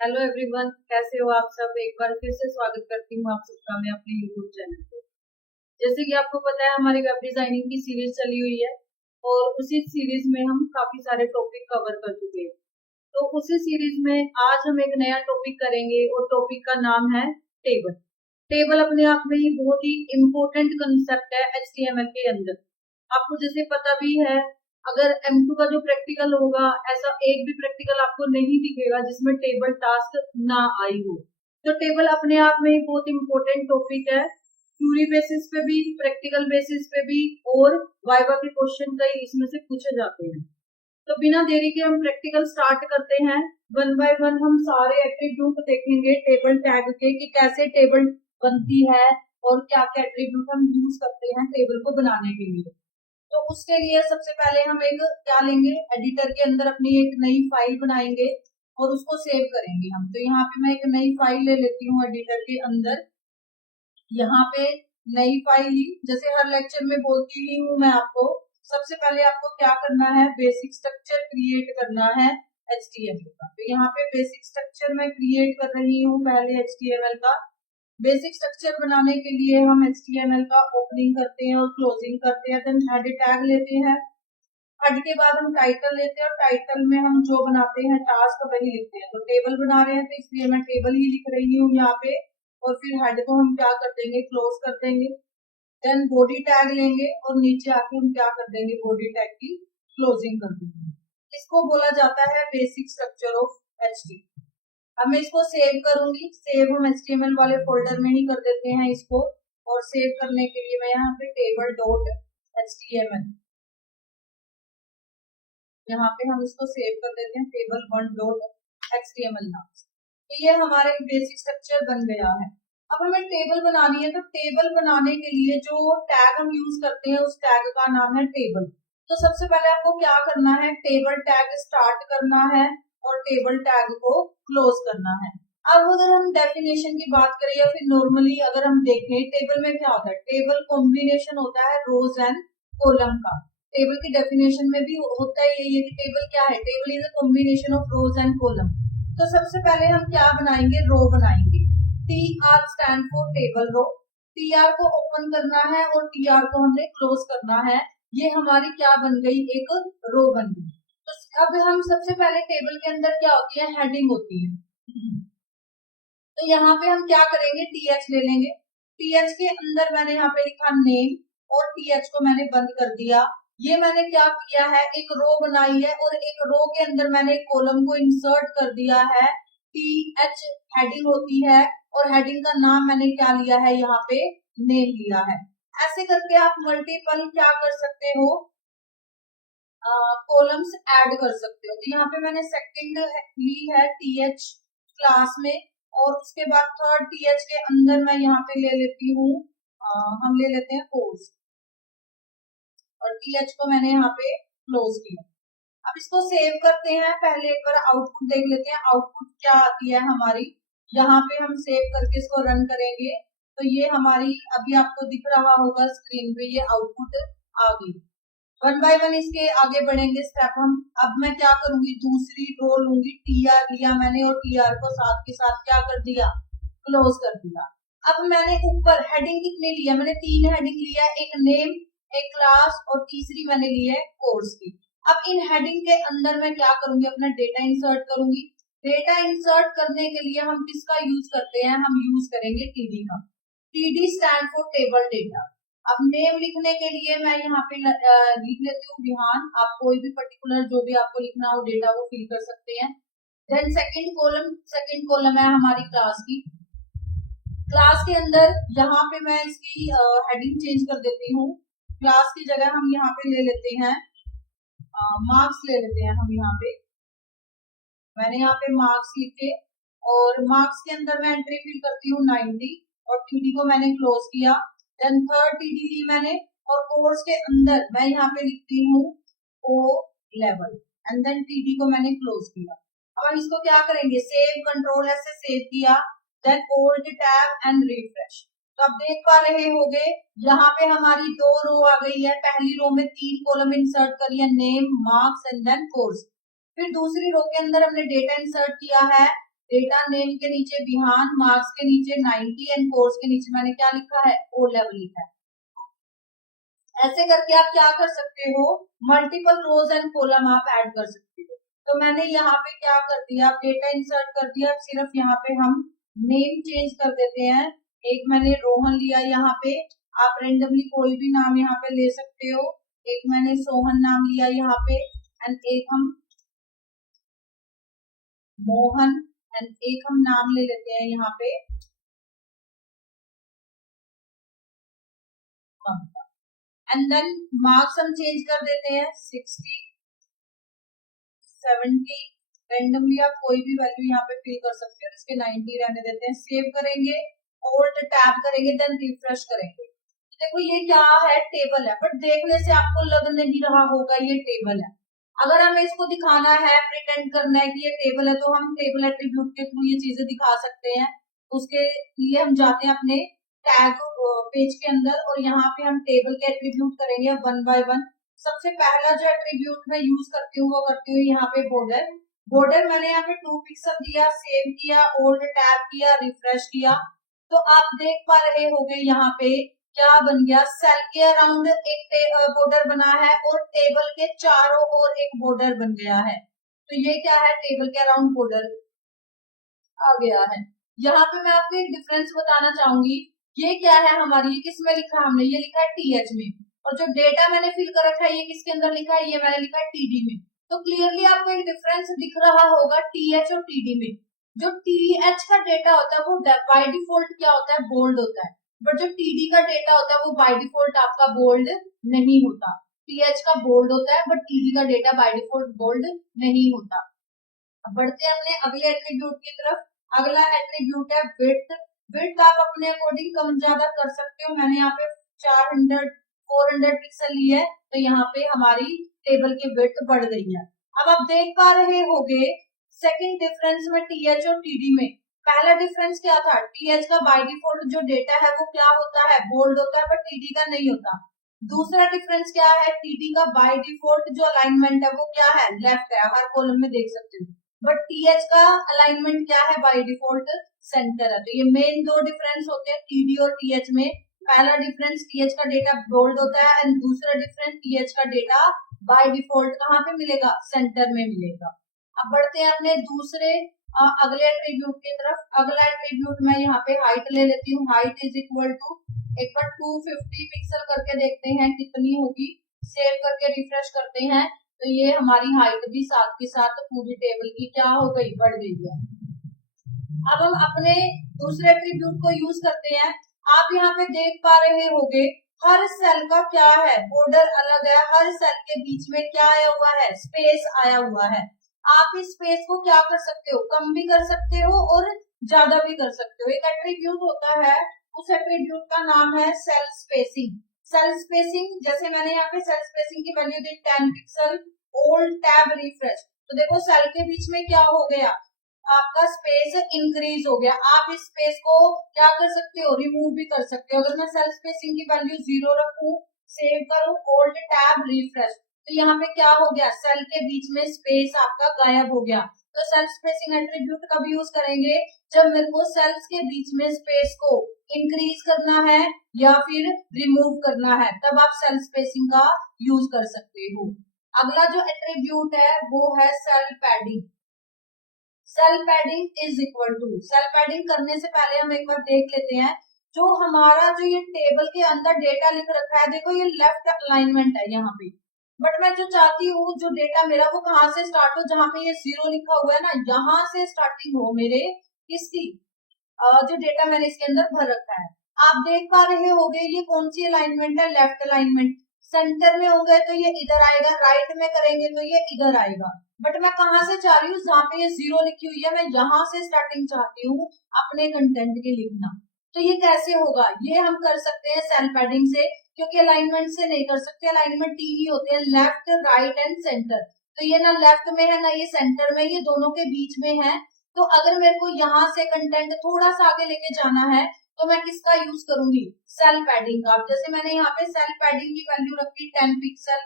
Hello everyone, कैसे हो आप सब। एक बार फिर से स्वागत करती हूँ आप सबका मैं अपने यूट्यूब चैनल पे। जैसे कि आपको पता है, हमारी वेब डिजाइनिंग की सीरीज चली हुई है और उसी सीरीज में हम काफी सारे टॉपिक कवर कर चुके हैं। तो उसी सीरीज में आज हम एक नया टॉपिक करेंगे और टॉपिक का नाम है टेबल। टेबल अपने आप में ही बहुत ही इम्पोर्टेंट कंसेप्ट है HTML के अंदर। आपको जैसे पता भी है, अगर M2 का जो प्रैक्टिकल होगा, ऐसा एक भी प्रैक्टिकल आपको नहीं दिखेगा जिसमें टेबल टास्क ना आई हो। तो टेबल अपने आप में ही बहुत इंपॉर्टेंट टॉपिक है, थ्योरी बेसिस पे भी, प्रैक्टिकल बेसिस पे भी, और वाइवा के क्वेश्चन कई इसमें से पूछे जाते हैं। तो बिना देरी के हम प्रैक्टिकल स्टार्ट करते हैं। वन बाय वन हम सारे एट्रीब्यूट देखेंगे टेबल टैग के, कि कैसे टेबल बनती है और क्या क्या एट्रीब्यूट हम यूज करते हैं टेबल को बनाने के लिए। तो उसके लिए सबसे पहले हम एक क्या लेंगे, एडिटर के अंदर अपनी एक नई फाइल बनाएंगे और उसको सेव करेंगे हम। तो यहाँ पे मैं एक नई फाइल ले लेती हूँ एडिटर के अंदर। यहाँ पे नई फाइल ली, जैसे हर लेक्चर में बोलती ही हूँ मैं आपको, सबसे पहले आपको क्या करना है, बेसिक स्ट्रक्चर क्रिएट करना है HTML का। तो यहाँ पे बेसिक स्ट्रक्चर मैं क्रिएट कर रही हूँ पहले HTML का। बेसिक स्ट्रक्चर बनाने के लिए हम HTML का ओपनिंग करते हैं और क्लोजिंग करते हैं, देन हेड टैग लेते हैं। हेड के बाद हम टाइटल लेते हैं और टाइटल में हम जो बनाते हैं टास्क वही लिखते हैं। तो टेबल बना रहे हैं तो इसलिए मैं टेबल ही लिख रही हूँ यहाँ पे। और फिर हेड को हम क्या कर देंगे, क्लोज कर देंगे। देन बॉडी टैग लेंगे और नीचे आके हम क्या कर देंगे, बॉडी टैग की क्लोजिंग कर देंगे। इसको बोला जाता है बेसिक स्ट्रक्चर ऑफ HTML। अब मैं इसको सेव करूंगी। सेव हम HTML वाले फोल्डर में ही कर देते हैं इसको। और सेव करने के लिए मैं यहाँ पे टेबल डॉट HTML, यहाँ पे हम इसको सेव कर देते हैं टेबल 1.html नाम से। तो ये हमारे बेसिक स्ट्रक्चर बन गया है। अब हमें टेबल बनानी है, तो टेबल बनाने के लिए जो टैग हम यूज करते हैं उस टैग का नाम है टेबल। तो सबसे पहले आपको क्या करना है, टेबल टैग स्टार्ट करना है और टेबल टैग को क्लोज करना है। अब अगर हम डेफिनेशन की बात करें या फिर नॉर्मली अगर हम देखें, टेबल में क्या होता है, टेबल कॉम्बिनेशन होता है रोज एंड कॉलम का। टेबल की डेफिनेशन में भी होता है ये कि टेबल क्या है, table is a combination of rows and column. तो सबसे पहले हम क्या बनाएंगे, रो बनाएंगे। TR stand for table row. TR को ओपन करना है और TR को हमने क्लोज करना है। ये हमारी क्या बन गई, एक रो बन गई। तो अब हम सबसे पहले टेबल के अंदर क्या होती है, हेडिंग होती है। तो यहाँ पे हम क्या करेंगे, TH ले लेंगे। TH के अंदर मैंने यहाँ पे लिखा नेम और TH को मैंने बंद कर दिया। ये मैंने क्या किया है, एक रो बनाई है और एक रो के अंदर मैंने एक कॉलम को इंसर्ट कर दिया है। TH हेडिंग होती है और हेडिंग का नाम मैंने क्या लिया है, यहाँ पे नेम लिया है। ऐसे करके आप मल्टीपल क्या कर सकते हो, कॉलम्स ऐड कर सकते हो। तो यहाँ पे मैंने सेकंड ली है TH क्लास में, और उसके बाद थर्ड TH के अंदर मैं यहाँ पे ले लेती हूँ, हम ले लेते हैं कोर्स, और TH को मैंने यहाँ पे क्लोज किया। अब इसको सेव करते हैं। पहले एक बार आउटपुट देख लेते हैं, आउटपुट क्या आती है हमारी। यहाँ पे हम सेव करके इसको रन करेंगे तो ये हमारी अभी आपको दिख रहा होगा स्क्रीन पे, ये आउटपुट आ गई। वन बाय वन इसके आगे बढ़ेंगे स्टेप हम। अब मैं क्या करूंगी, दूसरी रो लूंगी। TR लिया मैंने और TR को साथ के साथ क्या कर दिया, क्लोज कर दिया। अब मैंने ऊपर हेडिंग कितनी ली है, मैंने 3 हेडिंग लिया है, एक नेम, एक क्लास और तीसरी मैंने ली है कोर्स की। अब इन हेडिंग के अंदर मैं क्या करूंगी, अपना डेटा इंसर्ट करूंगी। डेटा इंसर्ट करने के लिए हम किसका यूज करते हैं, हम यूज करेंगे TD का। TD stand for table data. अब नेम लिखने के लिए मैं यहाँ पे लिख लेती हूँ विहान। आप कोई भी पर्टिकुलर जो भी आपको लिखना हो डेटा वो फिल कर सकते हैं। देन सेकंड कॉलम है हमारी क्लास की। क्लास के अंदर यहाँ पे मैं इसकी हेडिंग चेंज कर देती हूँ। क्लास की जगह हम यहाँ पे ले लेते हैं मार्क्स ले लेते हैं हम यहाँ पे। मैंने यहाँ पे मार्क्स लिखे और मार्क्स के अंदर मैं एंट्री फिल करती हूँ 90 और TD को मैंने क्लोज किया। देन थर्ड TD ली मैंने और कोर्स के अंदर मैं यहाँ पे लिखती हूँ O level and then TD को मैंने क्लोज किया। अब हम इसको क्या करेंगे, सेव, कंट्रोल S से सेव किया, then Alt tab and refresh. तो आप देख पा रहे होंगे यहाँ पे हमारी 2 रो आ गई है। पहली रो में 3 कॉलम इंसर्ट करिए, name, marks and then course. फिर दूसरी रो के अंदर हमने डेटा इंसर्ट किया है डेटा नेम के नीचे बिहान, मार्क्स के नीचे 90 एंड कोर्स के नीचे मैंने क्या लिखा है, ओ लेवल लिखा है। ऐसे करके आप क्या कर सकते हो, मल्टीपल रोज एंड कॉलम आप ऐड कर सकते हो। तो मैंने यहाँ पे क्या कर दिया, डेटा इंसर्ट कर दिया, सिर्फ यहाँ पे हम नेम चेंज कर देते हैं। एक मैंने रोहन लिया यहाँ पे, आप रेंडमली कोई भी नाम यहाँ पे ले सकते हो। एक मैंने सोहन नाम लिया यहाँ पे, एंड एक हम मोहन, एंड एक हम नाम ले लेते हैं यहाँ पे ममता। एंड देन मार्क्स हम चेंज कर देते हैं 60, 70, रेंडमली आप कोई भी वैल्यू यहाँ पे फिल कर सकते हो, इसके 90 रहने देते हैं। सेव करेंगे, ओल्ड टैब करेंगे, देन रिफ्रेश करेंगे। देखो ये क्या है, टेबल है, बट देखने से आपको लग नहीं रहा होगा ये टेबल है। अगर हमें इसको दिखाना है, प्रिटेंड करना है कि ये टेबल है, तो हम टेबल एट्रीब्यूट के थ्रू ये चीजें दिखा सकते हैं। उसके लिए हम जाते हैं अपने टैग पेज के अंदर, और यहाँ पे हम टेबल के एट्रीब्यूट करेंगे वन बाय वन। सबसे पहला जो एट्रीब्यूट मैं यूज करती हूँ वो करती हूँ यहाँ पे बॉर्डर। बॉर्डर मैंने यहाँ पे 2 पिक्सल दिया, सेव किया, ओल्ड टैब किया, रिफ्रेश किया, तो आप देख पा रहे होंगे यहाँ पे क्या बन गया, सेल के अराउंड एक बॉर्डर बना है और टेबल के चारों ओर एक बॉर्डर बन गया है। तो ये क्या है, टेबल के अराउंड बॉर्डर आ गया है। यहाँ पे मैं आपको एक डिफरेंस बताना चाहूंगी, ये क्या है हमारी, ये किस में लिखा है हमने, ये लिखा है टीएच में, और जो डेटा मैंने फिल कर रखा है ये किसके अंदर लिखा है, ये मैंने लिखा है टीडी में। तो क्लियरली आपको एक डिफरेंस दिख रहा होगा टीएच और टीडी में। जो टीएच का डेटा होता है वो बाय डिफॉल्ट क्या होता है, बोल्ड होता है, बट जो टीडी का डेटा होता है वो बाय डिफॉल्ट आपका बोल्ड नहीं होता। टीएच का बोल्ड होता है बट टीडी का डेटा बाय डिफॉल्ट बोल्ड नहीं होता। अब बढ़ते हैं अपने अगले एट्रीब्यूट की तरफ। अगला एट्रीब्यूट है विड्थ। विड्थ आप अपने अकॉर्डिंग कम ज्यादा कर सकते हो। मैंने यहाँ पे 400 400 पिक्सल ली है, तो यहाँ पे हमारी टेबल की विड्थ बढ़ गई है। अब आप देख पा रहे होंगे सेकंड डिफरेंस में टीएच और टीडी में। पहला डिफरेंस क्या था, टीएच का बाय डिफॉल्ट जो डेटा है वो क्या होता है, बोल्ड होता है, बट टीडी का नहीं होता। दूसरा डिफरेंस क्या है, टीडी का बाय डिफॉल्ट जो अलाइनमेंट है वो क्या है, लेफ्ट है, हर कॉलम में देख सकते हो, बट टीएच का अलाइनमेंट क्या है, बाय डिफॉल्ट सेंटर है। तो ये मेन दो डिफरेंस होते हैं टीडी और टीएच में। पहला डिफरेंस टीएच का डेटा बोल्ड होता है, एंड दूसरा डिफरेंस टीएच का डेटा बाय डिफॉल्ट कहाँ पे मिलेगा, सेंटर में मिलेगा। अब बढ़ते हैं अपने दूसरे अगले एट्रीब्यूट की तरफ। अगला एट्रीब्यूट मैं यहाँ पे हाइट ले लेती हूँ। हाइट इज इक्वल टू, एक बार 250 पिक्सल करके देखते हैं कितनी होगी। सेव करके रिफ्रेश करते हैं, तो ये हमारी हाइट भी साथ के साथ पूरी टेबल की क्या हो गई, बढ़ गई है। अब हम अपने दूसरे एट्रीब्यूट को यूज करते हैं। आप यहाँ पे देख पा रहे होंगे हर सेल का क्या है, बॉर्डर अलग है, हर सेल के बीच में क्या आया हुआ है, स्पेस आया हुआ है। आप इस स्पेस को क्या कर सकते हो, कम भी कर सकते हो और ज्यादा भी कर सकते हो। एक एट्रीब्यूट होता है, उस एट्रीब्यूट का नाम है सेल स्पेसिंग। सेल स्पेसिंग, जैसे मैंने यहाँ पे सेल स्पेसिंग की वैल्यू दी 10 पिक्सल, ओल्ड टैब रिफ्रेश, तो देखो सेल के बीच में क्या हो गया, आपका स्पेस इंक्रीज हो गया। आप इस स्पेस को क्या कर सकते हो, रिमूव भी कर सकते हो। अगर मैं सेल स्पेसिंग की वैल्यू 0 रखूं, सेव करूं, ओल्ड टैब रिफ्रेश, तो यहाँ पे क्या हो गया, सेल के बीच में स्पेस आपका गायब हो गया। तो सेल स्पेसिंग एट्रीब्यूट कब यूज करेंगे, जब मेरे को सेल्स के बीच में स्पेस को इंक्रीज करना है या फिर रिमूव करना है, तब आप सेल स्पेसिंग का यूज कर सकते हो। अगला जो एट्रीब्यूट है वो है cell padding. Cell padding is equal to, cell padding करने से पहले हम एक बार देख लेते हैं जो हमारा जो ये टेबल के अंदर डेटा लिख रखा है, देखो ये लेफ्ट अलाइनमेंट है यहाँ पे, बट मैं जो चाहती हूँ जो डेटा मेरा वो कहाँ से स्टार्ट हो, जहाँ पे ये 0 लिखा हुआ है ना, यहाँ से स्टार्टिंग हो मेरे इसकी जो डेटा मैंने इसके अंदर भर रखा है। आप देख पा रहे होंगे ये कौन सी अलाइनमेंट है, लेफ्ट अलाइनमेंट। सेंटर में होंगे तो ये इधर आएगा, राइट में करेंगे तो ये इधर आएगा, बट मैं कहाँ से चाह रही हूँ, जहाँ पे ये 0 लिखी हुई है मैं यहाँ से स्टार्टिंग चाहती हूँ अपने कंटेंट के लिखना। तो ये कैसे होगा, ये हम कर सकते हैं सेल पैडिंग से, क्योंकि अलाइनमेंट से नहीं कर सकते। अलाइनमेंट 3 ही होते हैं, लेफ्ट, राइट एंड सेंटर। तो ये ना लेफ्ट में है ना ये सेंटर में, ये दोनों के बीच में है। तो अगर मेरे को यहाँ से कंटेंट थोड़ा सा आगे लेके जाना है तो मैं किसका यूज करूंगी, सेल पैडिंग का। जैसे मैंने यहाँ पे सेल पैडिंग की वैल्यू रखी 10 पिक्सल,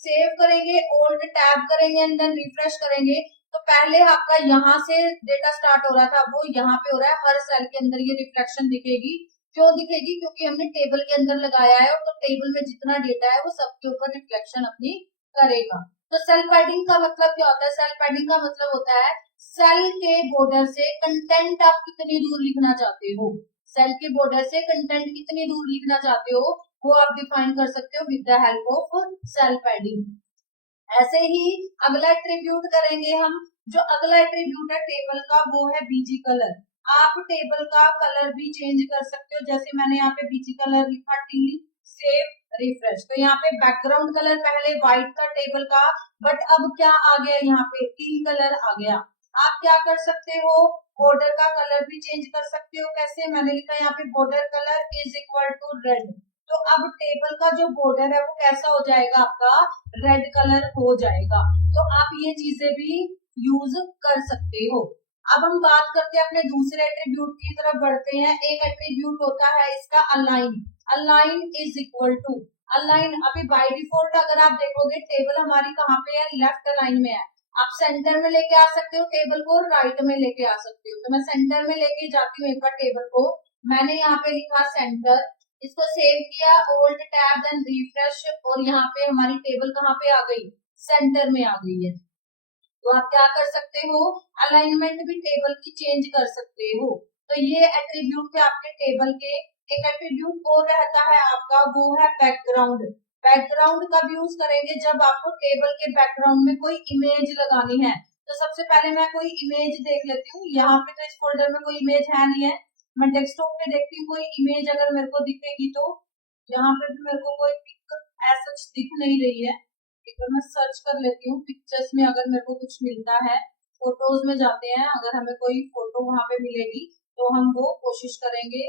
सेव करेंगे, ओल्ड टैब करेंगे एंड देन रिफ्रेश करेंगे, तो तो पहले आपका यहाँ से डेटा स्टार्ट हो रहा था, वो यहाँ पे हो रहा है। हर सेल के अंदर ये रिफ्लेक्शन दिखेगी। क्यों दिखेगी? क्योंकि हमने टेबल के अंदर लगाया है, और तो टेबल में जितना डेटा है वो सबके ऊपर रिफ्लेक्शन अपनी करेगा। तो सेल पैडिंग का मतलब क्या होता है? सेल पैडिंग का मतलब होता है सेल के बॉर्डर से कंटेंट आप कितनी दूर लिखना चाहते हो। सेल के बॉर्डर से कंटेंट कितनी दूर लिखना चाहते हो वो आप डिफाइन कर सकते हो with the help of cell padding. ऐसे ही अगला एट्रीब्यूट करेंगे हम। जो अगला एट्रीब्यूट है टेबल का वो है बीजी कलर। आप टेबल का कलर भी चेंज कर सकते हो। जैसे मैंने यहाँ पे बीजी कलर लिखा, टी, सेव, रिफ्रेश। तो यहाँ पे बैकग्राउंड कलर पहले व्हाइट था टेबल का, बट अब क्या आ गया? यहाँ पे टी कलर आ गया। आप क्या कर सकते हो? बॉर्डर का कलर भी चेंज कर सकते हो। कैसे? मैंने लिखा यहाँ पे border colour is equal to red. तो अब टेबल का जो बॉर्डर है वो कैसा हो जाएगा? आपका रेड कलर हो जाएगा। तो आप ये चीजें भी यूज कर सकते हो। अब हम बात करते हैं अपने दूसरे एट्रीब्यूट की तरफ बढ़ते हैं। एक एट्रीब्यूट होता है इसका align. Align is equal to, align अभी बाय डिफॉल्ट अगर आप देखोगे टेबल हमारी कहाँ पे है? लेफ्ट अलाइन में है। आप सेंटर में लेके आ सकते हो टेबल को, राइट में लेके आ सकते हो। तो मैं सेंटर में लेके जाती हूँ एक बार टेबल को। मैंने यहाँ पे लिखा सेंटर, इसको सेव किया, ओल्ड टैब, देन रिफ्रेश, और यहाँ पे हमारी टेबल कहाँ पे आ गई? सेंटर में आ गई है। तो आप क्या कर सकते हो? अलाइनमेंट भी टेबल की चेंज कर सकते हो। तो ये एट्रीब्यूट थे आपके टेबल के। एक एट्रीब्यूट और रहता है आपका, वो है बैकग्राउंड। बैकग्राउंड कब यूज करेंगे? जब आपको टेबल के बैकग्राउंड में कोई इमेज लगानी है। तो सबसे पहले मैं कोई इमेज देख लेती हूँ। यहाँ पे तो इस फोल्डर में कोई इमेज है नहीं है। मैं डेस्कटॉप पे देखती हूँ कोई इमेज अगर मेरे को दिखेगी तो। यहाँ पे भी मेरे को कोई पिक ऐसा दिख नहीं रही है। एक बार मैं सर्च कर लेती हूँ पिक्चर्स में, अगर मेरे को कुछ मिलता है। फोटोज में जाते हैं, अगर हमें कोई फोटो वहां पे मिलेगी तो हम वो कोशिश करेंगे।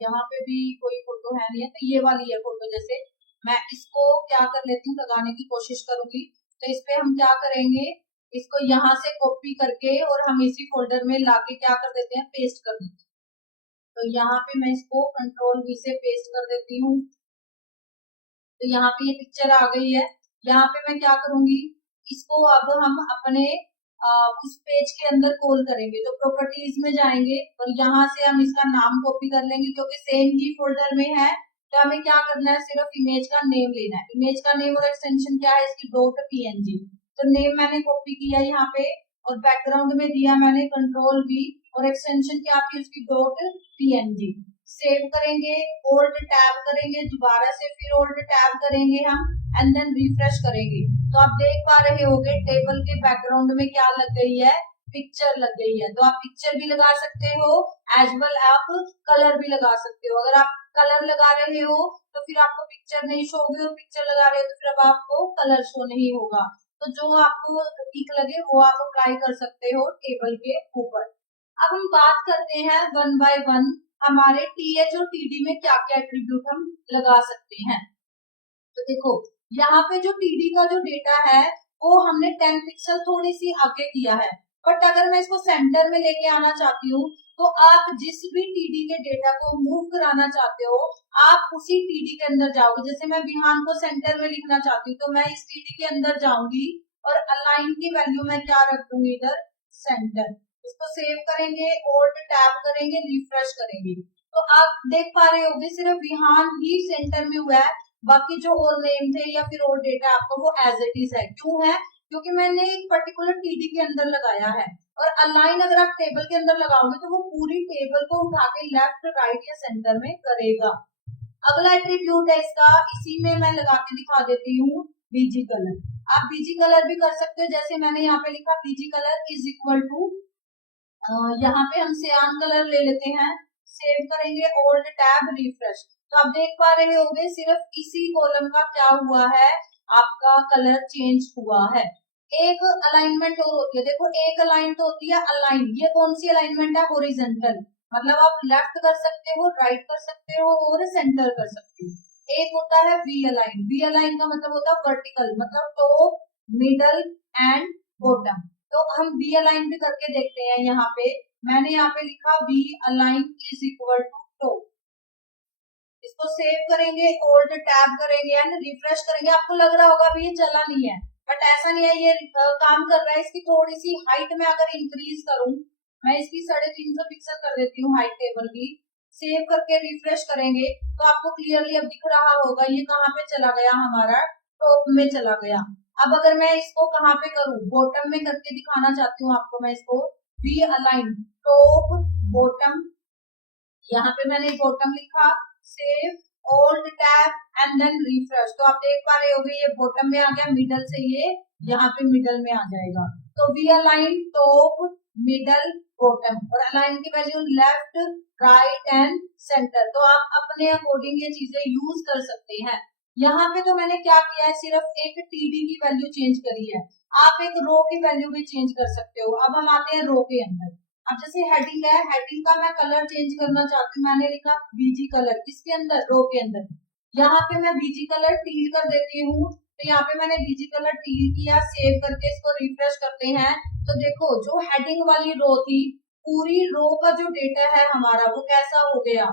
यहाँ पे भी कोई फोटो है नहीं है, तो ये वाली है फोटो। जैसे मैं इसको क्या कर लेती हूँ, लगाने की कोशिश करूंगी। तो इस पे हम क्या करेंगे? इसको यहाँ से कॉपी करके और हम इसी फोल्डर में लाके क्या कर देते हैं? पेस्ट कर देते हैं। तो यहाँ पे मैं इसको कंट्रोल वी से पेस्ट कर देती हूँ। तो यहाँ पे ये पिक्चर आ गई है। यहाँ पे मैं क्या करूंगी? इसको अब हम अपने उस पेज के अंदर कॉल करेंगे। तो प्रॉपर्टीज में जाएंगे और यहाँ से हम इसका नाम कॉपी कर लेंगे, क्योंकि सेम ही फोल्डर में है। तो हमें क्या करना है? सिर्फ इमेज का नेम लेना है। इमेज का नेम और एक्सटेंशन क्या है इसकी? Dot PNG. तो नेम मैंने कॉपी किया यहाँ पे, और बैकग्राउंड में दिया मैंने कंट्रोल वी, और एक्सटेंशन क्या थी उसकी? Dot PNG. सेव करेंगे, ओल्ड टैब करेंगे, दोबारा से फिर ओल्ड टैब करेंगे हम, एंड देन रिफ्रेश करेंगे। तो आप देख पा रहे होगे टेबल के बैकग्राउंड में क्या लग गई है? पिक्चर लग गई है। तो आप पिक्चर भी लगा सकते हो, एज वेल आप कलर भी लगा सकते हो। अगर आप कलर लगा रहे हो तो फिर आपको पिक्चर नहीं शो होगी, और पिक्चर लगा रहे हो तो फिर अब आपको कलर शो नहीं होगा। तो जो आपको ठीक लगे वो आप अप्लाई कर सकते हो टेबल के ऊपर। अब हम बात करते हैं वन बाय वन हमारे टीएच और टीडी में क्या क्या एट्रीब्यूट हम लगा सकते हैं। तो देखो यहाँ पे जो टीडी का जो डेटा है वो हमने 10 पिक्सल थोड़ी सी आगे किया है। बट अगर मैं इसको सेंटर में लेके आना चाहती हूँ, तो आप जिस भी टीडी के डेटा को मूव कराना चाहते हो आप उसी टीडी के अंदर जाओगे। जैसे मैं बिहान को सेंटर में लिखना चाहती हूँ, तो मैं इस टीडी के अंदर जाऊंगी और अलाइन की वैल्यू मैं क्या रख दूंगी? इधर सेंटर। इसको सेव करेंगे, ओल्ड टैब करेंगे, रिफ्रेश करेंगे। तो आप देख पा रहे होगे सिर्फ बिहान ही सेंटर में हुआ है, बाकी जो और नेम थे या फिर और डेटा आपको वो एज इट इज है। क्यों है? क्योंकि मैंने एक पर्टिकुलर टीडी के अंदर लगाया है। और अलाइन अगर आप टेबल के अंदर लगाओगे तो वो पूरी टेबल को उठा के लेफ्ट, राइट या सेंटर में करेगा। अगला एट्रीब्यूट है इसका, इसी में मैं लगा के दिखा देती हूँ, बीजी कलर। आप बीजी कलर भी कर सकते हो। जैसे मैंने यहाँ पे लिखा BG colour is equal to, यहाँ पे हम सियान कलर ले लेते हैं, सेव करेंगे, ओल्ड टैब, रिफ्रेश। तो आप देख पा रहे होंगे सिर्फ इसी कॉलम का क्या हुआ है? आपका कलर चेंज हुआ है। एक अलाइनमेंट और होती है, देखो एक अलाइन तो होती है अलाइन, ये कौन सी अलाइनमेंट है? हॉरिजॉन्टल, मतलब आप लेफ्ट कर सकते हो, राइट कर सकते हो और सेंटर कर सकते हो। एक होता है वी अलाइन। वी अलाइन का मतलब होता है वर्टिकल, मतलब टॉप, मिडल एंड बॉटम। तो हम वी अलाइन भी करके देखते हैं। यहाँ पे मैंने यहाँ पे लिखा V align is equal to top. इसको सेव करेंगे, ओल्ड टैब करेंगे एंड रिफ्रेश करेंगे। आपको लग रहा होगा अभी ये चला नहीं है, बट ऐसा नहीं है, ये काम कर रहा है। इसकी थोड़ी सी हाइट में अगर इंक्रीज करूं, मैं इसकी 350 पिक्सल कर देती हूँ हाइट टेबल की। सेव करके रिफ्रेश करेंगे तो आपको क्लियरली अब दिख रहा होगा ये कहाँ पे चला गया, हमारा टॉप में चला गया। अब अगर मैं इसको कहाँ पे करूं, बॉटम में करके दिखाना चाहती हूँ आपको मैं इसको। वी अलाइन टॉप बॉटम, यहाँ पे मैंने बॉटम लिखा, save alt tab and then refresh. तो आप देख पा रहे होगे ये बॉटम में आ गया, मिडल से ये यहाँ पे मिडल में आ जाएगा। तो V align top middle bottom, और अलाइन की value left right and centre. तो आप अपने अकॉर्डिंग ये चीजें यूज कर सकते हैं। यहाँ पे तो मैंने क्या किया है, सिर्फ एक टीडी की वैल्यू चेंज करी है। आप एक रो की वैल्यू भी चेंज कर सकते हो। अब हम आते हैं रो के अंदर। अब जैसे हेडिंग है, हेडिंग का मैं कलर चेंज करना चाहती हूँ, मैंने लिखा बीजी कलर, इसके अंदर रो के अंदर। यहाँ पे मैं बीजी कलर टील कर देती हूँ। तो यहाँ पे मैंने बीजी कलर टील किया, सेव करके इसको रिफ्रेश करते हैं। तो देखो जो हेडिंग वाली रो थी, पूरी रो का जो डेटा है हमारा वो कैसा हो गया,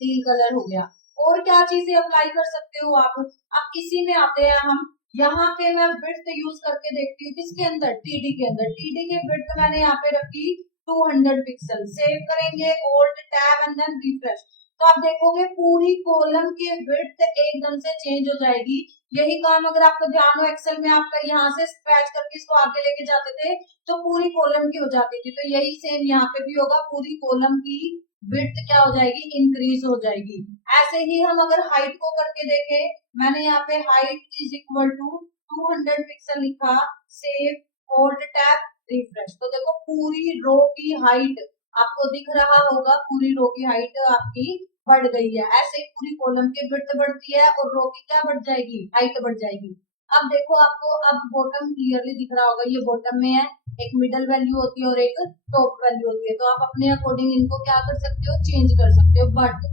टील कलर हो गया। और क्या चीजें अप्लाई कर सकते हो आप। अब इसी में आते हैं हम, यहाँ पे मैं विड्थ यूज करके देखती हूँ, किसके अंदर, टीडी के अंदर। टीडी की विड्थ मैंने यहाँ पे रखी 200 पिक्सल। सेव करेंगे, alt tab and then refresh. तो आप देखोगे पूरी कॉलम की विड्थ एकदम से चेंज हो जाएगी। यही काम अगर आपको ध्यान हो एक्सेल में, आप यहाँ से स्क्रैच करके इसको आगे लेके जाते थे तो पूरी कॉलम की हो जाती थी। तो यही सेम यहाँ पे भी होगा, पूरी कॉलम की विड्थ क्या हो जाएगी, इंक्रीज हो जाएगी। ऐसे ही हम अगर हाइट को करके देखें, मैंने यहाँ पे height is equal to 200 pixel लिखा, सेव होल्ड टैब रिफ्रेश। तो देखो पूरी रो की हाइट आपको दिख रहा होगा, पूरी रो की हाइट आपकी बढ़ गई है। ऐसे ही पूरी कॉलम की विड्थ बढ़ती है और रो की क्या बढ़ जाएगी, हाइट बढ़ जाएगी। अब देखो आपको अब बॉटम क्लियरली दिख रहा होगा, ये बॉटम में है, एक मिडल वैल्यू होती है और एक टॉप वैल्यू होती है। तो आप अपने अकॉर्डिंग इनको क्या कर सकते हो, चेंज कर सकते हो। बट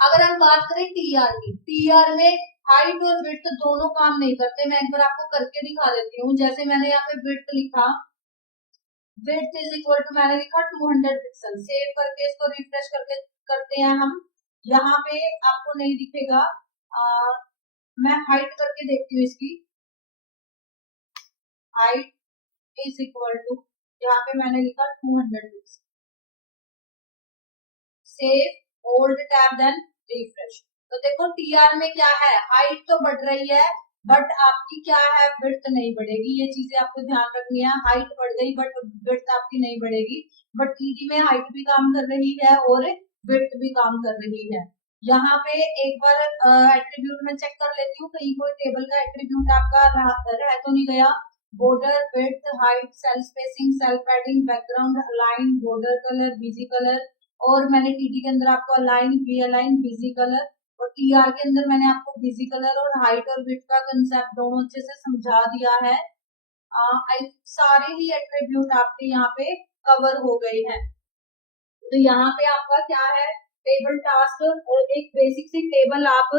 अगर हम बात करें टीआर की, टीआर में हाइट और विड्थ दोनों काम नहीं करते। मैं एक बार आपको करके दिखा देती हूँ। जैसे मैंने यहाँ पे विड्थ लिखा, विड्थ इज इक्वल टू मैंने लिखा 200 पिक्सल। सेव करके इसको रिफ्रेश करके करते हैं हम, यहाँ पे आपको नहीं दिखेगा। मैं हाइट करके देखती हूँ इसकी, हाइट इज इक्वल टू, यहाँ पे मैंने लिखा 200 pixel. Save alt tab then refresh. तो देखो टीआर में क्या है, हाइट तो बढ़ रही है बट आपकी क्या है, विड्थ नहीं बढ़ेगी। ये चीजें आपको ध्यान रखनी है, हाइट बढ़ गई बट विड्थ आपकी नहीं बढ़ेगी। बट टीडी में हाइट भी काम कर रही है और विड्थ भी काम कर रही है। यहाँ पे एक बार एट्रीब्यूट में चेक कर लेती हूँ, कहीं कोई टेबल का एट्रीब्यूट आपका रह तो नहीं गया। Border, width, height, cell spacing, cell padding, background, align, border colour, BG colour, और मैंने टीडी के अंदर आपको align, B align, BG colour, और टीआर के अंदर मैंने आपको बीजी कलर और हाइट और विड्थ का कंसेप्ट दोनों अच्छे से समझा दिया है। सारे ही एट्रीब्यूट आपके यहाँ पे कवर हो गए हैं। तो यहाँ पे आपका क्या है, टेबल टास्क, और एक बेसिक सी टेबल आप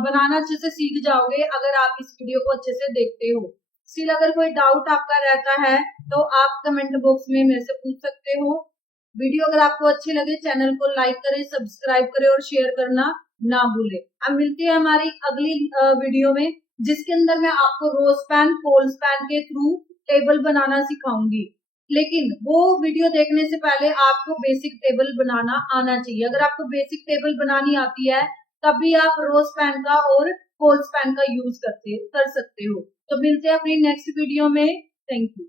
बनाना अच्छे से सीख जाओगे अगर आप इस वीडियो को अच्छे से देखते हो। स्टिल अगर कोई डाउट आपका रहता है तो आप कमेंट बॉक्स में मेरे से पूछ सकते हो। वीडियो अगर आपको अच्छी लगे चैनल को लाइक करें, सब्सक्राइब करें और शेयर करना ना भूलें। अब मिलते हैं हमारी अगली वीडियो में, जिसके अंदर मैं आपको रो स्पैन, कॉल स्पैन के थ्रू टेबल बनाना सिखाऊंगी। लेकिन वो वीडियो देखने से पहले आपको बेसिक टेबल बनाना आना चाहिए। अगर आपको बेसिक टेबल बनानी आती है तभी आप रो स्पैन का और कॉल स्पैन का यूज कर सकते हो। तो मिलते हैं अपनी नेक्स्ट वीडियो में। Thank you.